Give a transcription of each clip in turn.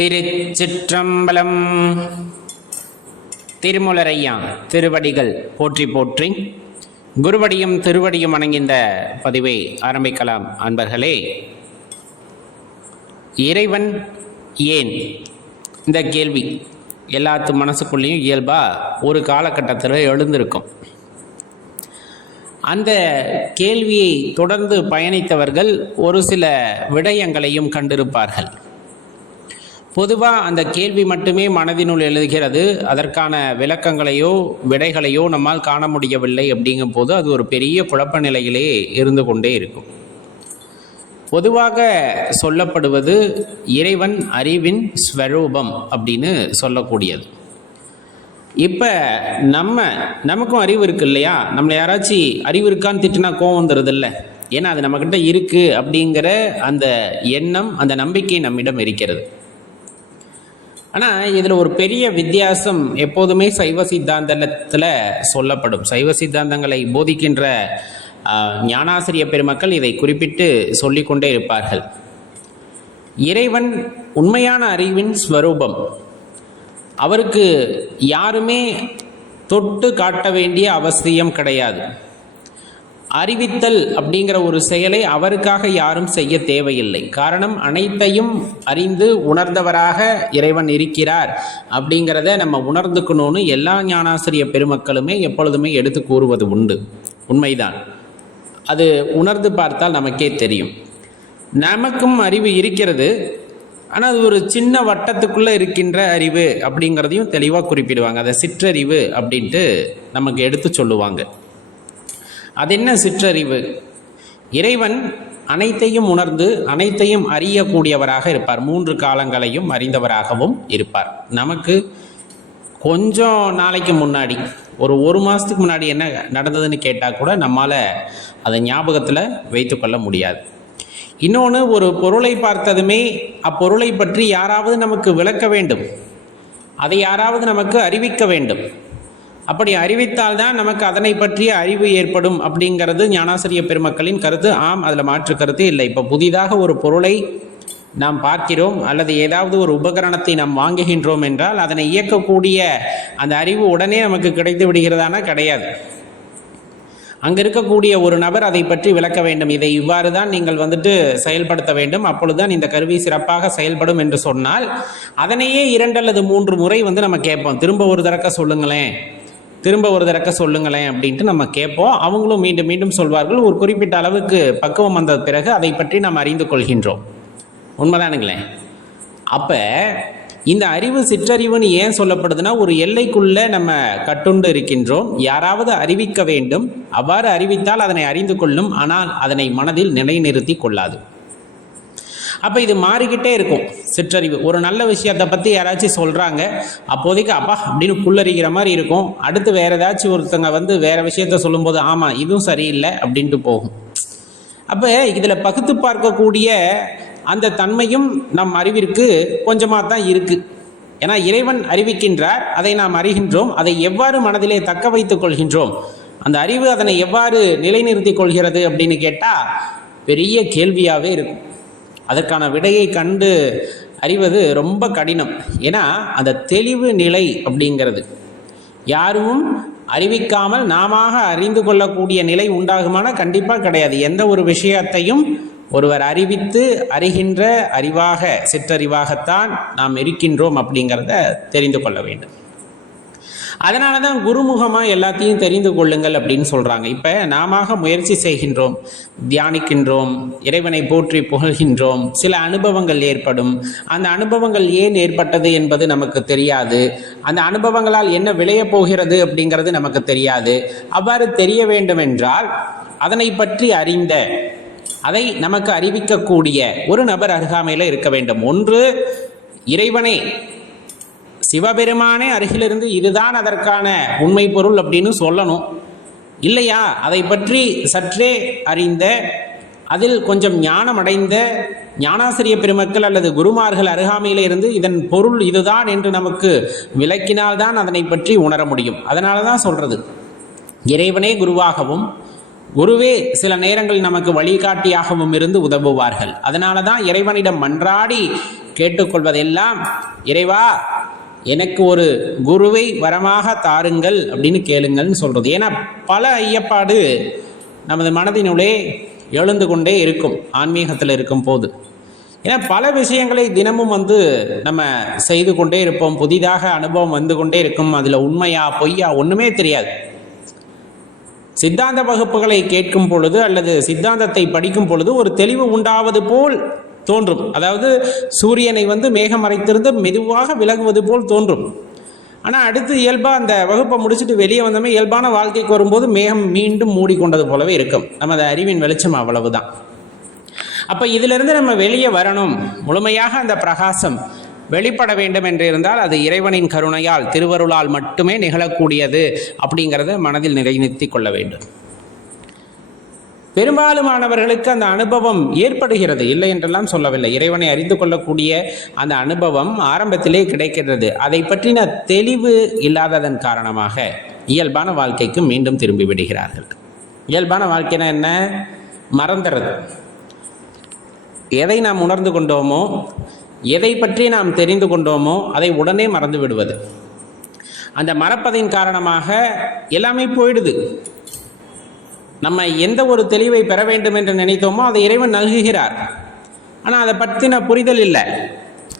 திருச்சிற்றம்பலம். திருமூலரையா திருவடிகள் போற்றி போற்றி, குருவடியும் திருவடியும் வணங்கிந்த பதிவை ஆரம்பிக்கலாம். அன்பர்களே, இறைவன் ஏன்? இந்த கேள்வி எல்லாத்து மனசுக்குள்ளேயும் இயல்பாக ஒரு காலகட்டத்தில் எழுந்திருக்கும். அந்த கேள்வியை தொடர்ந்து பயணித்தவர்கள் ஒரு சில விடயங்களையும் கண்டிருப்பார்கள். பொதுவாக அந்த கேள்வி மட்டுமே மனதினுள் எழுகிறது, அதற்கான விளக்கங்களையோ விடைகளையோ நம்மால் காண முடியவில்லை. அப்படிங்கும் போது அது ஒரு பெரிய குழப்ப நிலையிலே இருந்து கொண்டே இருக்கும். பொதுவாக சொல்லப்படுவது இறைவன் அறிவின் ஸ்வரூபம் அப்படின்னு சொல்லக்கூடியது. இப்போ நமக்கும் அறிவு இருக்கு இல்லையா? நம்மளை யாராச்சும் அறிவு இருக்கான்னு திட்டுனா கோவம் வந்துடுது இல்லை? ஏன்னா அது நம்மக்கிட்ட இருக்குது அப்படிங்கிற அந்த எண்ணம், அந்த நம்பிக்கை நம்மிடம் இருக்கிறது. ஆனால் இதில் ஒரு பெரிய வித்தியாசம் எப்போதுமே சைவ சித்தாந்தத்தில் சொல்லப்படும். சைவ சித்தாந்தங்களை போதிக்கின்ற ஞானாசிரிய பெருமக்கள் இதை குறிப்பிட்டு சொல்லிக்கொண்டே இருப்பார்கள். இறைவன் உண்மையான அறிவின் ஸ்வரூபம். அவருக்கு யாருமே தொட்டு காட்ட வேண்டிய அவசியம் கிடையாது. அறிவித்தல் அப்படிங்கிற ஒரு செயலை அவருக்காக யாரும் செய்ய தேவையில்லை. காரணம், அனைத்தையும் அறிந்து உணர்ந்தவராக இறைவன் இருக்கிறார் அப்படிங்கிறத நம்ம உணர்ந்துக்கணும்னு எல்லா ஞானாசிரிய பெருமக்களுமே எப்பொழுதுமே எடுத்து கூறுவது உண்டு. உண்மைதான். அது உணர்ந்து பார்த்தால் நமக்கே தெரியும். நமக்கும் அறிவு இருக்கிறது, ஆனால் அது ஒரு சின்ன வட்டத்துக்குள்ளே இருக்கின்ற அறிவு அப்படிங்கிறதையும் தெளிவாக குறிப்பிடுவாங்க. அதை சிற்றறிவு அப்படின்ட்டு நமக்கு எடுத்து சொல்லுவாங்க. அது என்ன சிற்றறிவு? இறைவன் அனைத்தையும் உணர்ந்து அனைத்தையும் அறியக்கூடியவராக இருப்பார். 3 காலங்களையும் அறிந்தவராகவும் இருப்பார். நமக்கு கொஞ்சம் நாளைக்கு முன்னாடி, ஒரு மாதத்துக்கு முன்னாடி என்ன நடந்ததுன்னு கேட்டால் கூட நம்மால் அதை ஞாபகத்தில் வைத்து கொள்ள முடியாது. இன்னொன்று, ஒரு பொருளை பார்த்ததுமே அப்பொருளை பற்றி யாராவது நமக்கு விளக்க வேண்டும், அதை யாராவது நமக்கு அறிவிக்க வேண்டும். அப்படி அறிவித்தால்தான் நமக்கு அதனை பற்றிய அறிவு ஏற்படும் அப்படிங்கிறது ஞானாசிரிய பெருமக்களின் கருத்து. ஆம், அதில் மாற்று கருத்து இல்லை. இப்போ புதிதாக ஒரு பொருளை நாம் பார்க்கிறோம் அல்லது ஏதாவது ஒரு உபகரணத்தை நாம் வாங்குகின்றோம் என்றால் அதனை இயக்கக்கூடிய அந்த அறிவு உடனே நமக்கு கிடைத்து விடுகிறதானா? கிடையாது. அங்கே இருக்கக்கூடிய ஒரு நபர் அதை பற்றி விளக்க வேண்டும். இதை இவ்வாறு தான் நீங்கள் செயல்படுத்த வேண்டும், அப்பொழுதுதான் இந்த கருவி சிறப்பாக செயல்படும் என்று சொன்னால் அதனையே 2 அல்லது 3 முறை நம்ம கேட்போம். திரும்ப ஒரு தடக்க சொல்லுங்களேன் அப்படின்ட்டு நம்ம கேட்போம். அவங்களும் மீண்டும் மீண்டும் சொல்வார்கள். ஒரு குறிப்பிட்ட அளவுக்கு பக்குவம் வந்த பிறகு அதை பற்றி நாம் அறிந்து கொள்கின்றோம். உண்மைதானுங்களேன்? அப்போ இந்த அறிவு சிற்றறிவுன்னு ஏன் சொல்லப்படுதுன்னா, ஒரு எல்லைக்குள்ளே நம்ம கட்டுண்டு இருக்கின்றோம். யாராவது அறிவிக்க வேண்டும், அவ்வாறு அறிவித்தால் அதனை அறிந்து கொள்ளும், ஆனால் அதனை மனதில் நிலைநிறுத்தி கொள்ளாது. அப்போ இது மாறிக்கிட்டே இருக்கும். சிற்றறிவு ஒரு நல்ல விஷயத்தை பற்றி யாராச்சும் சொல்கிறாங்க, அப்போதைக்கு அப்பா அப்படின்னு புல்லறிகிற மாதிரி இருக்கும். அடுத்து வேறு ஏதாச்சும் ஒருத்தங்க வேறு விஷயத்த சொல்லும்போது ஆமாம் இதுவும் சரியில்லை அப்படின்ட்டு போகும். அப்போ இதில் பகுத்து பார்க்கக்கூடிய அந்த தன்மையும் நம் அறிவிற்கு கொஞ்சமாக தான் இருக்குது. ஏன்னா இறைவன் அறிவிக்கின்றார், அதை நாம் அறிகின்றோம். அதை எவ்வாறு மனதிலே தக்க வைத்துக் கொள்கின்றோம், அந்த அறிவு அதனை எவ்வாறு நிலைநிறுத்தி கொள்கிறது அப்படின்னு கேட்டால் பெரிய கேள்வியாகவே இருக்கும். அதற்கான விடையை கண்டு அறிவது ரொம்ப கடினம். ஏன்னா அந்த தெளிவு நிலை அப்படிங்கிறது யாரும் அறிவிக்காமல் நாம அறிந்து கொள்ளக்கூடிய நிலை உண்டாகுமான கண்டிப்பாக கிடையாது. எந்த ஒரு விஷயத்தையும் ஒருவர் அறிவித்து அறிகின்ற அறிவாக, சிற்றறிவாகத்தான் நாம் இருக்கின்றோம் அப்படிங்கிறத தெரிந்து கொள்ள வேண்டும். அதனால தான் குருமுகமாக எல்லாத்தையும் தெரிந்து கொள்ளுங்கள் அப்படின்னு சொல்கிறாங்க. இப்போ நாம முயற்சி செய்கின்றோம், தியானிக்கின்றோம், இறைவனை போற்றி புகழ்கின்றோம். சில அனுபவங்கள் ஏற்படும். அந்த அனுபவங்கள் ஏன் ஏற்பட்டது என்பது நமக்கு தெரியாது. அந்த அனுபவங்களால் என்ன விளையப் போகிறது அப்படிங்கிறது நமக்கு தெரியாது. அவ்வாறு தெரிய வேண்டும் என்றால் அதனை பற்றி அறிந்த, அதை நமக்கு அறிவிக்கக்கூடிய ஒரு நபர் அருகாமையில் இருக்க வேண்டும். ஒன்று இறைவனே, சிவபெருமானே அருகிலிருந்து இதுதான் அதற்கான உண்மை பொருள் அப்படின்னு சொல்லணும். இல்லையா, அதை பற்றி சற்றே அறிந்த, அதில் கொஞ்சம் ஞானம் அடைந்த ஞானாசிரிய பெருமக்கள் அல்லது குருமார்கள் அருகாமையில் இருந்து இதன் பொருள் இதுதான் என்று நமக்கு விளக்கினால்தான் அதனை பற்றி உணர முடியும். அதனால தான் சொல்றது, இறைவனே குருவாகவும் குருவே சில நேரங்களில் நமக்கு வழிகாட்டியாகவும் இருந்து உதவுவார்கள். அதனால தான் இறைவனிடம் மன்றாடி கேட்டுக்கொள்வதெல்லாம், இறைவா எனக்கு ஒரு குருவை வரமாக தாருங்கள் அப்படின்னு கேளுங்கள்னு சொல்றது. ஏன்னா பல ஐயப்பாடு நமது மனதினுள்ளே எழுந்து கொண்டே இருக்கும் ஆன்மீகத்தில் இருக்கும் போது. ஏன்னா பல விஷயங்களை தினமும் நம்ம செய்து கொண்டே இருப்போம், புதிதாக அனுபவம் வந்து கொண்டே இருக்கும். அதில் உண்மையா பொய்யா ஒன்றுமே தெரியாது. சித்தாந்த வகுப்புகளை கேட்கும் பொழுது அல்லது சித்தாந்தத்தை படிக்கும் பொழுது ஒரு தெளிவு உண்டாவது போல் தோன்றும். அதாவது சூரியனை மேகம் மறைத்திருந்து மெதுவாக விலகுவது போல் தோன்றும். ஆனால் அடுத்து இயல்பாக அந்த வகுப்பை முடிச்சுட்டு வெளியே வந்தோமே இயல்பான வாழ்க்கைக்கு வரும்போது மேகம் மீண்டும் மூடிக்கொண்டது போலவே இருக்கும். நமது அறிவின் வெளிச்சம் அவ்வளவுதான். அப்போ இதிலிருந்து நம்ம வெளியே வரணும், முழுமையாக அந்த பிரகாசம் வெளிப்பட வேண்டும் என்று இருந்தால் அது இறைவனின் கருணையால் திருவருளால் மட்டுமே நிகழக்கூடியது அப்படிங்கிறத மனதில் நிலைநிறுத்தி கொள்ள வேண்டும். பெரும்பாலுமானவர்களுக்கு அந்த அனுபவம் ஏற்படுகிறது, இல்லை என்றெல்லாம் சொல்லவில்லை. இறைவனை அறிந்து கொள்ளக்கூடிய அந்த அனுபவம் ஆரம்பத்திலே கிடைக்கிறது. அதை பற்றின தெளிவு இல்லாததன் காரணமாக இயல்பான வாழ்க்கைக்கு மீண்டும் திரும்பி விடுகிறார்கள். இயல்பான வாழ்க்கைனா என்ன? மறந்துறது. எதை நாம் உணர்ந்து கொண்டோமோ, எதை பற்றி நாம் தெரிந்து கொண்டோமோ அதை உடனே மறந்து விடுவது. அந்த மறப்பதின் காரணமாக எல்லாமே போயிடுது. நம்ம எந்த ஒரு தெளிவை பெற வேண்டும் என்று நினைத்தோமோ அதை இறைவன் நல்குகிறார். ஆனால் அதை பற்றின புரிதல் இல்லை.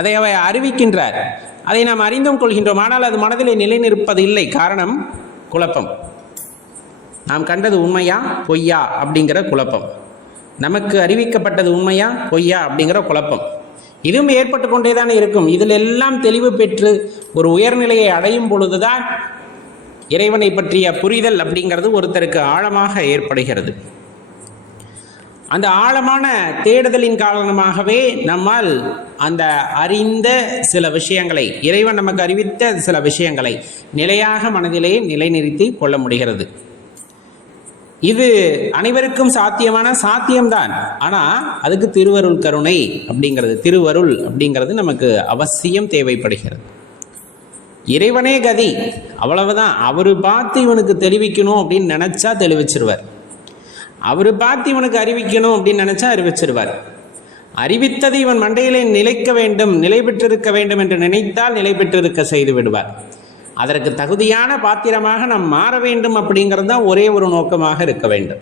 அதை அவர் அறிவிக்கின்றார், அதை நாம் அறிந்தும் கொள்கின்றோம். ஆனால் அது மனதிலே நிலை நிற்பது இல்லை. காரணம் குழப்பம். நாம் கண்டது உண்மையா பொய்யா அப்படிங்கிற குழப்பம், நமக்கு அறிவிக்கப்பட்டது உண்மையா பொய்யா அப்படிங்கிற குழப்பம், இதுவும் ஏற்பட்டு கொண்டே தானே இருக்கும். இதில் எல்லாம் தெளிவு பெற்று ஒரு உயர்நிலையை அடையும் பொழுதுதான் இறைவனை பற்றிய புரிதல் அப்படிங்கிறது ஒருத்தருக்கு ஆழமாக ஏற்படுகிறது. அந்த ஆழமான தேடுதலின் காரணமாகவே நம்மால் அந்த அறிந்த சில விஷயங்களை, இறைவன் நமக்கு அறிவித்த சில விஷயங்களை நிலையாக மனதிலே நிலைநிறுத்தி கொள்ள முடிகிறது. இது அனைவருக்கும் சாத்தியமான சாத்தியம்தான். ஆனால் அதுக்கு திருவருள் கருணை அப்படிங்கிறது, திருவருள் அப்படிங்கிறது நமக்கு அவசியம் தேவைப்படுகிறது. இறைவனே கதி, அவ்வளவுதான். அவர் பார்த்து இவனுக்கு தெரிவிக்கணும் அப்படின்னு நினைச்சா தெளிவிச்சிருவார். அவர் பார்த்து இவனுக்கு அறிவிக்கணும் அப்படின்னு நினைச்சா அறிவிச்சிருவார். அறிவித்தது இவன் மண்டையிலே நிலைக்க வேண்டும், நிலை பெற்றிருக்க வேண்டும் என்று நினைத்தால் நிலை பெற்றிருக்க செய்து விடுவார். அதற்கு தகுதியான பாத்திரமாக நாம் மாற வேண்டும் அப்படிங்கிறது தான் ஒரே ஒரு நோக்கமாக இருக்க வேண்டும்.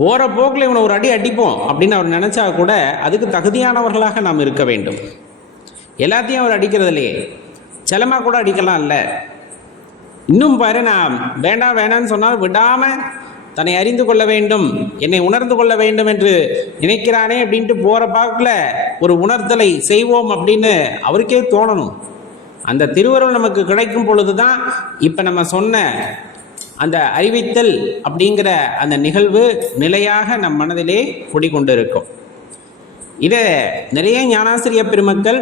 போகிற போக்கில் இவனை ஒரு அடி அடிப்போம் அப்படின்னு அவர் நினைச்சா கூட அதுக்கு தகுதியானவர்களாக நாம் இருக்க வேண்டும். எல்லாத்தையும் அவர் அடிக்கிறது இல்லையே, செலமாக கூட அடிக்கலாம் இல்லை. இன்னும் பாரு, நான் வேண்டாம் வேண்டாம்னு சொன்னால் விடாமல் தன்னை அறிந்து கொள்ள வேண்டும், என்னை உணர்ந்து கொள்ள வேண்டும் என்று நினைக்கிறானே அப்படின்ட்டு போகிற பாக்கில் ஒரு உணர்தலை செய்வோம் அப்படின்னு அவருக்கே தோணணும். அந்த திருவருள் நமக்கு கிடைக்கும் பொழுது தான் இப்போ நம்ம சொன்ன அந்த அறிவித்தல் அப்படிங்கிற அந்த நிகழ்வு நிலையாக நம் மனதிலே குடிக்கொண்டு இருக்கும். இதை நிறைய ஞானாசிரிய பெருமக்கள்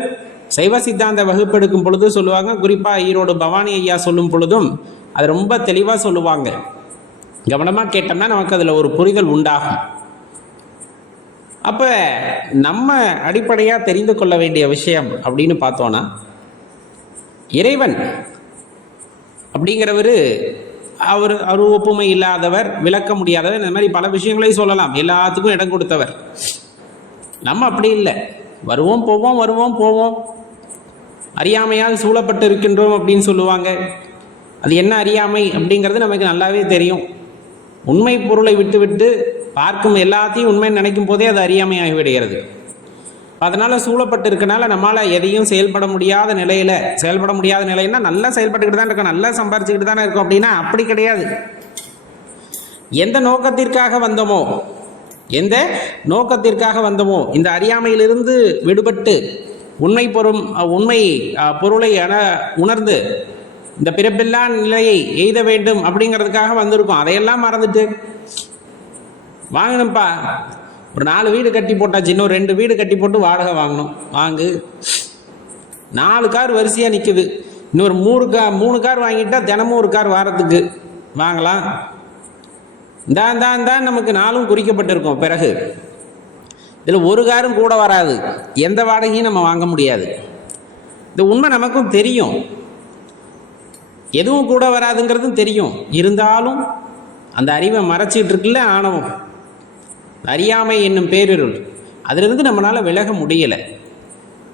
சைவ சித்தாந்த வகுப்பெடுக்கும் பொழுது சொல்லுவாங்க. குறிப்பாக ஈரோடு பவானி ஐயா சொல்லும் பொழுதும் அது ரொம்ப தெளிவாக சொல்லுவாங்க. கவனமாக கேட்டோம்னா நமக்கு அதில் ஒரு புரிதல் உண்டாகும். அப்போ நம்ம அடிப்படையாக தெரிந்து கொள்ள வேண்டிய விஷயம் அப்படின்னு பார்த்தோன்னா, இறைவன் அப்படிங்கிறவர் அவர் ஒப்புமை இல்லாதவர், விளக்க முடியாதவர், இந்த மாதிரி பல விஷயங்களை சொல்லலாம். எல்லாத்துக்கும் இடம் கொடுத்தவர். நம்ம அப்படி இல்லை. வருவோம் போவோம், வருவோம் போவோம், அறியாமையால் சூழப்பட்டு இருக்கின்றோம் அப்படின்னு சொல்லுவாங்க. அது என்ன அறியாமை அப்படிங்கிறது நமக்கு நல்லாவே தெரியும். உண்மை பொருளை விட்டு விட்டு பார்க்கும் எல்லாத்தையும் உண்மைன்னு நினைக்கும் போதே அது அறியாமை ஆகிவிடுகிறது. அதனால் சூழப்பட்டு இருக்கனால நம்மளால் எதையும் செயல்பட முடியாத நிலைன்னா நல்லா செயல்பட்டுக்கிட்டு தான் இருக்கோம், நல்லா சம்பாரிச்சுக்கிட்டு தானே இருக்கோம் அப்படின்னா அப்படி கிடையாது. எந்த நோக்கத்திற்காக வந்தோமோ இந்த அறியாமையிலிருந்து விடுபட்டு உண்மை பொருளை உணர்ந்து இந்த பிறப்பில்லா நிலையை எய்த வேண்டும் அப்படிங்கிறதுக்காக வந்திருக்கோம். அதையெல்லாம் மறந்துட்டு வாங்கணும்ப்பா, ஒரு 4 வீடு கட்டி போட்டாச்சு, இன்னும் 2 வீடு கட்டி போட்டு வாடகை வாங்கு, 4 கார் வரிசையாக நிற்குது, இன்னொரு 3 கார் வாங்கிட்டா தினமும் ஒரு கார் வாரத்துக்கு வாங்கலாம். தான் நமக்கு 4ம் குறிக்கப்பட்டிருக்கும். பிறகு இதில் ஒரு காரும் கூட வராது, எந்த வாடகையும் நம்ம வாங்க முடியாது. இந்த உண்மை நமக்கும் தெரியும், எதுவும் கூட வராதுங்கிறதும் தெரியும். இருந்தாலும் அந்த அறிவை மறைச்சிட்டு இருக்குல்ல ஆணவம், அறியாமை என்னும் பேரிருள், அதிலிருந்து நம்மளால் விலக முடியலை.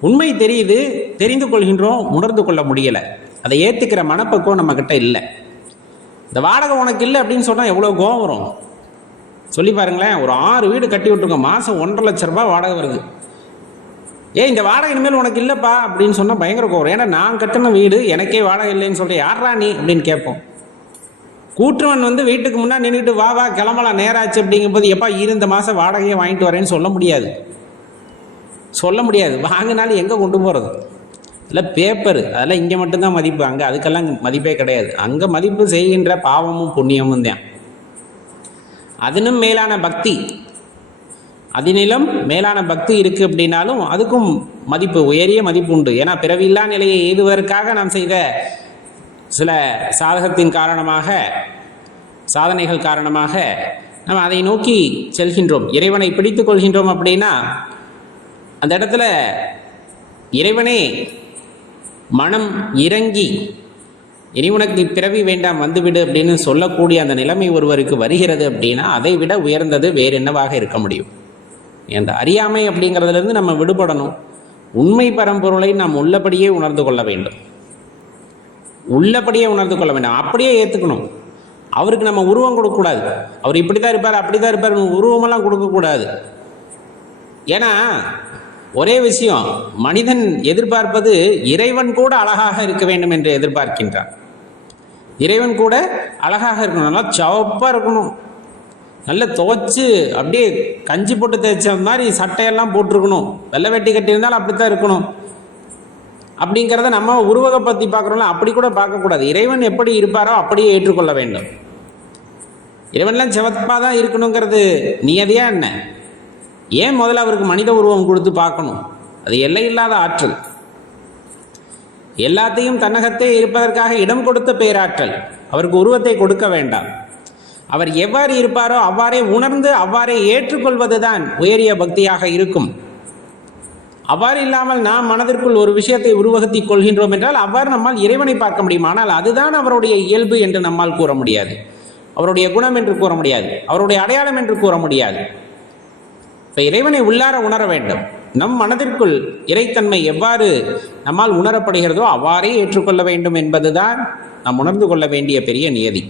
உண்மை தெரியுது, தெரிந்து கொள்கின்றோம், உணர்ந்து கொள்ள முடியலை. அதை ஏற்றுக்கிற மனப்பக்குவம் நம்மக்கிட்ட இல்லை. இந்த வாடகை உனக்கு இல்லை அப்படின்னு சொன்னால் எவ்வளோ கோவம் வரும் சொல்லி பாருங்களேன். ஒரு 6 வீடு கட்டி விட்டுருக்கோம், மாதம் 1.5 லட்ச ரூபாய் வாடகை வருது. இந்த வாடகை இனிமேல் உனக்கு இல்லைப்பா அப்படின்னு சொன்னால் பயங்கர கோவம். ஏன்னா நான் கட்டின வீடு எனக்கே வாடகை இல்லைன்னு சொல்கிறேன், யாரா நீ அப்படின்னு கேட்போம். கூட்டுவன் வீட்டுக்கு முன்னாடி நின்றுட்டு வா வா கிளம்பலாம் நேராச்சு அப்படிங்கும்போது எப்பா இந்த மாதம் வாடகையை வாங்கிட்டு வரேன்னு சொல்ல முடியாது. வாங்கினாலும் எங்கே கொண்டு போகிறது? இல்லை பேப்பர், அதெல்லாம் இங்கே மட்டும்தான் மதிப்பு, அங்கே அதுக்கெல்லாம் மதிப்பே கிடையாது. அங்கே மதிப்பு செய்கின்ற பாவமும் புண்ணியமும் தான். அதனும் மேலான பக்தி, அதனிலும் மேலான பக்தி இருக்குது அப்படின்னாலும் அதுக்கும் மதிப்பு, உயரிய மதிப்பு உண்டு. ஏன்னா பிறவில்லா நிலையை எய்துவதற்காக நாம் செய்த சில சாதகத்தின் காரணமாக, சாதனைகள் காரணமாக நம்ம அதை நோக்கி செல்கின்றோம், இறைவனை பிடித்து கொள்கின்றோம். அப்படின்னா அந்த இடத்துல இறைவனே மனம் இறங்கி இனி உனக்கு பிறவி வேண்டாம் வந்துவிடு அப்படின்னு சொல்லக்கூடிய அந்த நிலைமை ஒருவருக்கு வருகிறது அப்படின்னா அதை விட உயர்ந்தது வேறு என்னவாக இருக்க முடியும்? அந்த அறியாமை அப்படிங்கிறதுலேருந்து நம்ம விடுபடணும். உண்மை பரம்பொருளை நாம் உள்ளபடியே உணர்ந்து கொள்ள வேண்டும், அப்படியே ஏற்றுக்கணும். அவருக்கு நம்ம உருவம் கொடுக்கக்கூடாது. அவர் இப்படி தான் இருப்பார், அப்படி தான் இருப்பார், உருவமெல்லாம் கொடுக்கக்கூடாது. ஏன்னா ஒரே விஷயம், மனிதன் எதிர்பார்ப்பது இறைவன் கூட அழகாக இருக்க வேண்டும் என்று எதிர்பார்க்கின்றான். இறைவன் கூட அழகாக இருக்கணும், நல்லா சவப்பாக இருக்கணும், நல்ல துவைச்சு அப்படியே கஞ்சி போட்டு தேய்ச்ச மாதிரி சட்டையெல்லாம் போட்டிருக்கணும், வெள்ளை வேட்டி கட்டியிருந்தாலும் அப்படித்தான் இருக்கணும் அப்படிங்கிறத நம்ம உருவகை பற்றி பார்க்குறோம்ல, அப்படி கூட பார்க்கக்கூடாது. இறைவன் எப்படி இருப்பாரோ அப்படியே ஏற்றுக்கொள்ள வேண்டும். இறைவன்லாம் சிவப்பாக தான் இருக்கணுங்கிறது நியதியா என்ன? ஏன் முதல்ல அவருக்கு மனித உருவம் கொடுத்து பார்க்கணும்? அது எல்லையில்லாத ஆற்றல், எல்லாத்தையும் தன்னகத்தே இருப்பதற்காக இடம் கொடுத்த பேராற்றல். அவருக்கு உருவத்தை கொடுக்க வேண்டாம். அவர் எவ்வாறு இருப்பாரோ அவ்வாறே உணர்ந்து அவ்வாறே ஏற்றுக்கொள்வதுதான் உயரிய பக்தியாக இருக்கும். அவ்வாறு இல்லாமல் நாம் மனதிற்குள் ஒரு விஷயத்தை உருவகத்தி கொள்கின்றோம் என்றால் அவ்வாறு நம்மால் இறைவனை பார்க்க முடியும். ஆனால் அதுதான் அவருடைய இயல்பு என்று நம்மால் கூற முடியாது, அவருடைய குணம் என்று கூற முடியாது, அவருடைய அடையாளம் என்று கூற முடியாது. இப்போ இறைவனை உள்ளார உணர வேண்டும். நம் மனதிற்குள் இறைத்தன்மை எவ்வாறு நம்மால் உணரப்படுகிறதோ அவ்வாறே ஏற்றுக்கொள்ள வேண்டும் என்பதுதான் நாம் உணர்ந்து கொள்ள வேண்டிய பெரிய நியதி.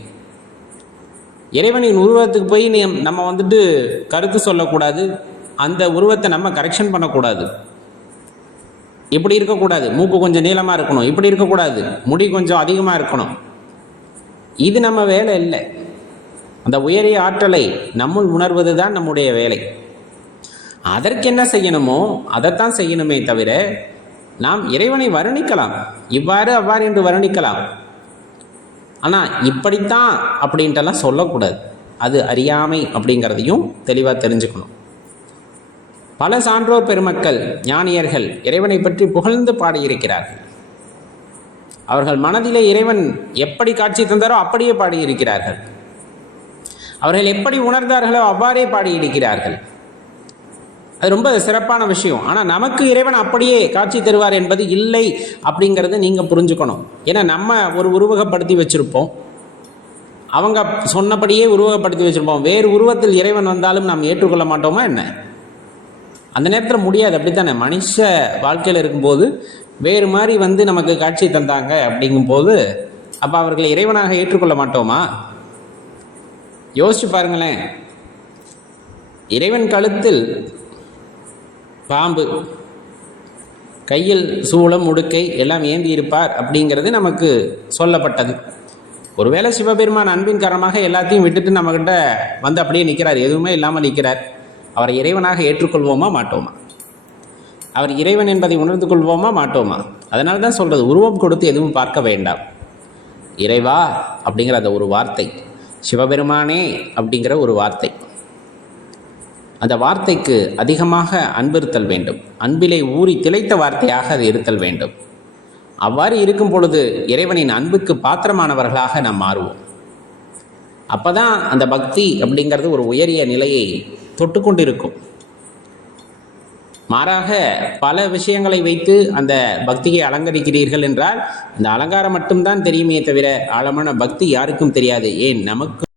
இறைவனின் உருவத்துக்கு போய் நம்ம கருத்து சொல்லக்கூடாது, அந்த உருவத்தை நம்ம கரெக்ஷன் பண்ணக்கூடாது. இப்படி இருக்கக்கூடாது, மூக்கு கொஞ்சம் நீளமாக இருக்கணும், இப்படி இருக்கக்கூடாது, முடி கொஞ்சம் அதிகமாக இருக்கணும். இது நம்ம வேலை இல்லை. அந்த உயரிய ஆற்றலை நம்முள் உணர்வது தான் நம்முடைய வேலை. அதற்கு என்ன செய்யணுமோ அதைத்தான் செய்யணுமே தவிர நாம் இறைவனை வர்ணிக்கலாம், இவ்வாறு அவ்வாறு என்று வர்ணிக்கலாம். ஆனால் இப்படித்தான் அப்படின்ட்டெல்லாம் சொல்லக்கூடாது. அது அறியாமை அப்படிங்கிறதையும் தெளிவாக தெரிஞ்சுக்கணும். பல சான்றோர் பெருமக்கள், ஞானியர்கள் இறைவனை பற்றி புகழ்ந்து பாடியிருக்கிறார்கள். அவர்கள் மனதிலே இறைவன் எப்படி காட்சி தந்தாரோ அப்படியே பாடியிருக்கிறார்கள். அவர்கள் எப்படி உணர்ந்தார்களோ அவ்வாறே பாடியிருக்கிறார்கள். அது ரொம்ப சிறப்பான விஷயம். ஆனால் நமக்கு இறைவன் அப்படியே காட்சி தருவார் என்பது இல்லை அப்படிங்கிறத நீங்கள் புரிஞ்சுக்கணும். ஏன்னா நம்ம ஒரு உருவகப்படுத்தி வச்சுருப்போம், அவங்க சொன்னபடியே உருவகப்படுத்தி வச்சுருப்போம். வேறு உருவத்தில் இறைவன் வந்தாலும் நாம் ஏற்றுக்கொள்ள மாட்டோமா என்ன? அந்த நேரத்தில் முடியாது. அப்படித்தானே மனுஷ வாழ்க்கையில் இருக்கும்போது வேறு மாதிரி நமக்கு காட்சி தந்தாங்க அப்படிங்கும்போது அப்போ அவர்களை இறைவனாக ஏற்றுக்கொள்ள மாட்டோமா? யோசிச்சு பாருங்களேன். இறைவன் கழுத்தில் பாம்பு, கையில் சூளம் உடுக்கை எல்லாம் ஏந்தி இருப்பார் அப்படிங்கிறது நமக்கு சொல்லப்பட்டது. ஒருவேளை சிவபெருமான் அன்பின் காரணமாக எல்லாத்தையும் விட்டுட்டு நம்மக்கிட்ட அப்படியே நிற்கிறார், எதுவுமே இல்லாமல் நிற்கிறார். அவரை இறைவனாக ஏற்றுக்கொள்வோமா மாட்டோமா? அவர் இறைவன் என்பதை உணர்ந்து கொள்வோமா மாட்டோமா? அதனால தான் சொல்கிறது, உருவம் கொடுத்து எதுவும் பார்க்க வேண்டாம். இறைவா அப்படிங்கிற அந்த ஒரு வார்த்தை, சிவபெருமானே அப்படிங்கிற ஒரு வார்த்தை, அந்த வார்த்தைக்கு அதிகமாக அன்பிருத்தல் வேண்டும். அன்பிலே ஊறி திளைத்த வார்த்தையாக அது இருத்தல் வேண்டும். அவ்வாறு இருக்கும் பொழுது இறைவனின் அன்புக்கு பாத்திரமானவர்களாக நாம் மாறுவோம். அப்போ தான் அந்த பக்தி அப்படிங்கிறது ஒரு உயரிய நிலையை தொட்டுக்கொண்டு இருக்கும். மாறாக பல விஷயங்களை வைத்து அந்த பக்தியை அலங்கரிக்கிறீர்கள் என்றால் அந்த அலங்காரம் மட்டும்தான் தெரியுமே தவிர ஆழமான பக்தி யாருக்கும் தெரியாது. ஏன் நமக்கு